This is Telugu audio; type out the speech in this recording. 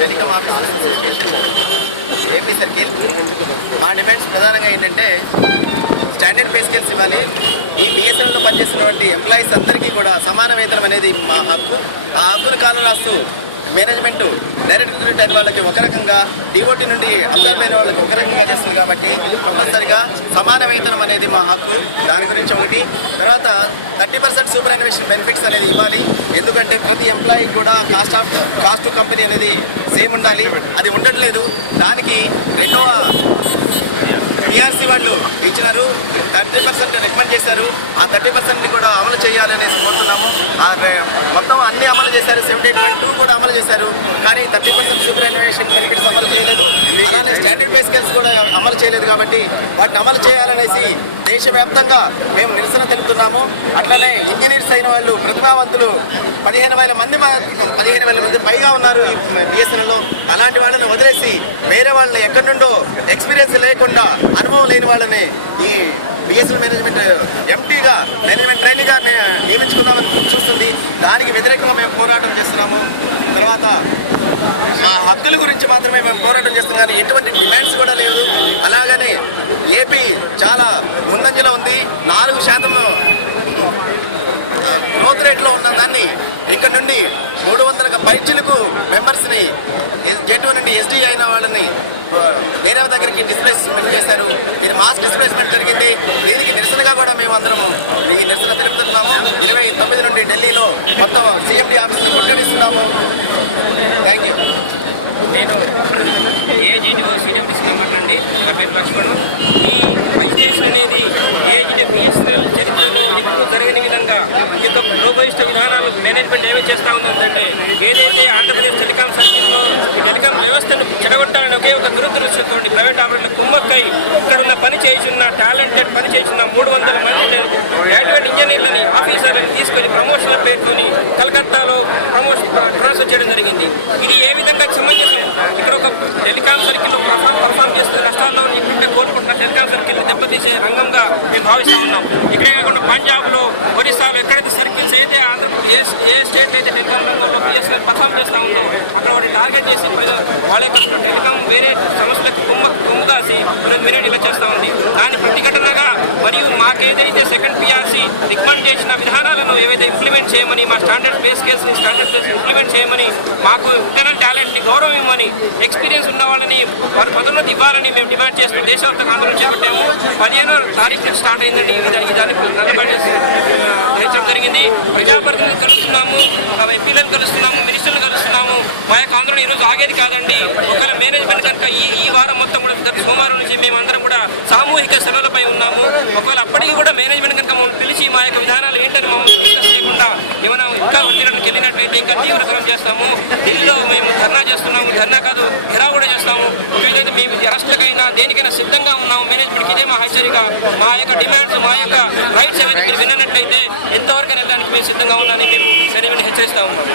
Telecom office AP circle. మా డిమాండ్స్ ప్రధానంగా ఏంటంటే స్టాండర్డ్ పే స్కేల్స్ ఇవ్వాలి. ఈ బిఎస్ఎన్ఎల్లో పనిచేస్తున్నటువంటి ఎంప్లాయీస్ అందరికీ కూడా సమాన వేతనం అనేది మా హక్కు. ఆ హక్కును కాలం రాస్తూ మేనేజ్మెంట్ డైరెక్టర్ అయిన వాళ్ళకి ఒక రకంగా, డిఓటీ నుండి అబ్జర్వ్ అయిన వాళ్ళకి ఒక రకంగా చేస్తుంది. కాబట్టి కంపల్సరిగా సమాన వేతనం అనేది మా హక్కు. దాని గురించి ఒకటి. తర్వాత 30% సూపర్ అన్వేషన్ బెనిఫిట్స్ అనేది ఇవ్వాలి. ఎందుకంటే ప్రతి ఎంప్లాయీకి కూడా కాస్ట్ టు కంపెనీ అనేది సేమ్ ఉండాలి. అది ఉండట్లేదు. దానికి రెండవ పిఆర్సీ వాళ్ళు ఇచ్చినారు, 30% రికమెండ్ చేశారు. ఆ 30%ని కూడా అమలు చేయాలనేసి కోరుతున్నాము. మొత్తం అన్ని అమలు చేశారు, 78.2 కూడా అమలు చేశారు. కానీ 30% సూపర్ అన్వేషన్ బెనిఫిట్స్ అమలు చేయలేదు. అలానే స్టాండర్డ్ పే స్కేల్స్ కూడా అమలు చేయలేదు. కాబట్టి వాటిని అమలు చేయాలనేసి దేశవ్యాప్తంగా మేము నిరసన తెలుపుతున్నాము. అట్లనే ఇంజనీర్స్ అయిన వాళ్ళు ప్రతిభావంతులు 15,000 మంది పైగా ఉన్నారు ఈ బిఎస్ఎన్ఎల్లో. అలాంటి వాళ్ళని వదిలేసి వేరే వాళ్ళని ఎక్కడి నుండో ఎక్స్పీరియన్స్ లేకుండా, అనుభవం లేని వాళ్ళని ఈ బిఎస్ఎన్ఎల్ మేనేజ్మెంట్ ఎంటీగా, మేనేజ్మెంట్ ట్రైనీగా నియమించుకుందామని చూస్తుంది. దానికి వ్యతిరేకంగా మేము పోరాటం చేస్తున్నాము. తర్వాత మా హక్కుల గురించి మాత్రమే మేము పోరాటం చేస్తున్నాం, కానీ ఎటువంటి డిమాండ్స్ కూడా లేదు. అలాగనే ఏపీ చాలా ముందంజలో ఉంది. 4% గ్రోత్ రేట్లో ఉన్న దాన్ని ఇక్కడ నుండి 300 పైచిలకు మెంబర్స్ని J2 నుండి SD అయిన వాళ్ళని వేరే దగ్గరికి డిస్ప్లేస్మెంట్ చేశారు. ఇది మాస్ డిస్ప్లేస్మెంట్ జరిగింది. దీనికి నిరసనగా కూడా మేము అందరము ఈ నిరసన తెలుపుతున్నాము. 29 నుండి ఢిల్లీలో మొత్తం CMD ఆఫీస్ని ముట్టడిస్తున్నాము. Thank you. నేను AGTO సీనియర్ డిస్ట్రిక్ట్ అండి. నా పేరు లక్ష్మణ్. ఈ రిజిస్ట్రేషన్ అనేది బిఎస్ఎన్ఎల్ చరిత్రలో ఎప్పుడు జరగని విధంగా ఇంత లోపయిష్ట విధానాలు మేనేజ్మెంట్ ఏమి చేస్తూ ఉందంటే, ఏదైతే ఆంధ్రప్రదేశ్ టెలికాం సర్కిల్లో టెలికాం వ్యవస్థను చెడగొట్టాలని ఒకే ఒక దురదృష్టంతో ప్రైవేట్ ఆపరేటర్ల కుమ్మక్కై ఇక్కడున్న పని చేస్తున్న టాలెంటెడ్ పని చేస్తున్న 300 మంది గ్రాడ్యుయేట్ ఇంజనీర్లని, ఆఫీసర్లను తీసుకొని ప్రమోషన్ల పేరుతోని కలకత్తాలో ట్రాన్స్ఫర్ చేయడం జరిగింది. ఇది ఏ విధంగా సమంజసం? ఇక్కడ ఒక టెలికాం సర్కిల్ పర్ఫామ్ చేస్తూ నష్టాల్లో ఇప్పుడే కోరుకుంటున్న టెలికాం సర్కిల్ దెబ్బతీసే రంగంగా మేము భావిస్తూ ఉన్నాం. ఇక్కడే కాకుండా పంజాబ్లో, ఒరిస్సాలో ఎక్కడైతే సర్కిల్స్ అయితే ఆంధ్రప్రదేశ్ ఏ స్టేట్ అయితే టెలికాం రంగంలో బిఎస్ఎన్ఎల్ పర్ఫామ్ చేస్తూ ఉందో అక్కడ వాటిని టార్గెట్ చేసి వాళ్ళ టెలికాం వేరే సమస్యలకు కుమ్ముగాసి మెరిట్ ఇలా చేస్తూ ఉంది. దాని ప్రతిఘటనగా మరియు మాకేదైతే సెకండ్ పిఆర్సీ రికమెండ్ చేసిన విధానాలను ఏవైతే ఇంప్లిమెంట్ చేయమని, మా స్టాండర్డ్ పే స్కేల్స్ని ఇంప్లిమెంట్ చేయమని, మాకు ఇంటర్నల్ టాలెంట్ని గౌరవం ఇవ్వమని, ఎక్స్పీరియన్స్ ఉన్న వాళ్ళని వారి పదోన్నతి ఇవ్వాలని మేము డిమాండ్ చేస్తూ దేశవ్యాప్తంగా ఆందోళన చేపట్టాము. 15వ తారీఖు స్టార్ట్ అయిందండి. ఈ దానికి గ్రహించడం జరిగింది. ప్రజాప్రతినిధులను కలుస్తున్నాము, ఎంపీలను కలుస్తున్నాము, మినిస్టర్లు కలుస్తున్నాము. మా యొక్క ఆందోళన ఈరోజు ఆగేది కాదండి. ఒకవేళ మేనేజ్మెంట్ కనుక ఈ వారం మొత్తం కూడా సోమవారం నుంచి మేమందరం కూడా సామూహిక సెలవులపై ఉన్నాము. ఒకవేళ అప్పటికి కూడా మేనేజ్మెంట్ కనుక మమ్మల్ని పిలిచి మా యొక్క విధానాలు ఏంటని మమ్మల్ని డిస్కస్ చేయకుండా ఏమైనా ఇంకా ఒత్తిడికి వెళ్ళినట్లయితే ఇంకా తీవ్రతరం చేస్తాము. ఢిల్లీలో మేము ధర్నా చేస్తున్నాము. ధర్నా కాదు, ఘెరావ్ కూడా చేస్తాము. ఏదైతే మేము అరెస్టులకైనా దేనికైనా సిద్ధంగా ఉన్నాము. మేనేజ్మెంట్కి ఇదే మా హెచ్చరిక. మా యొక్క డిమాండ్స్, మా యొక్క రైట్స్ ఏవైతే మీరు విన్నట్లయితే ఎంతవరకు వెళ్ళడానికి మేము సిద్ధంగా ఉన్నామని మేము సరైన హెచ్చరిస్తూ ఉన్నాము.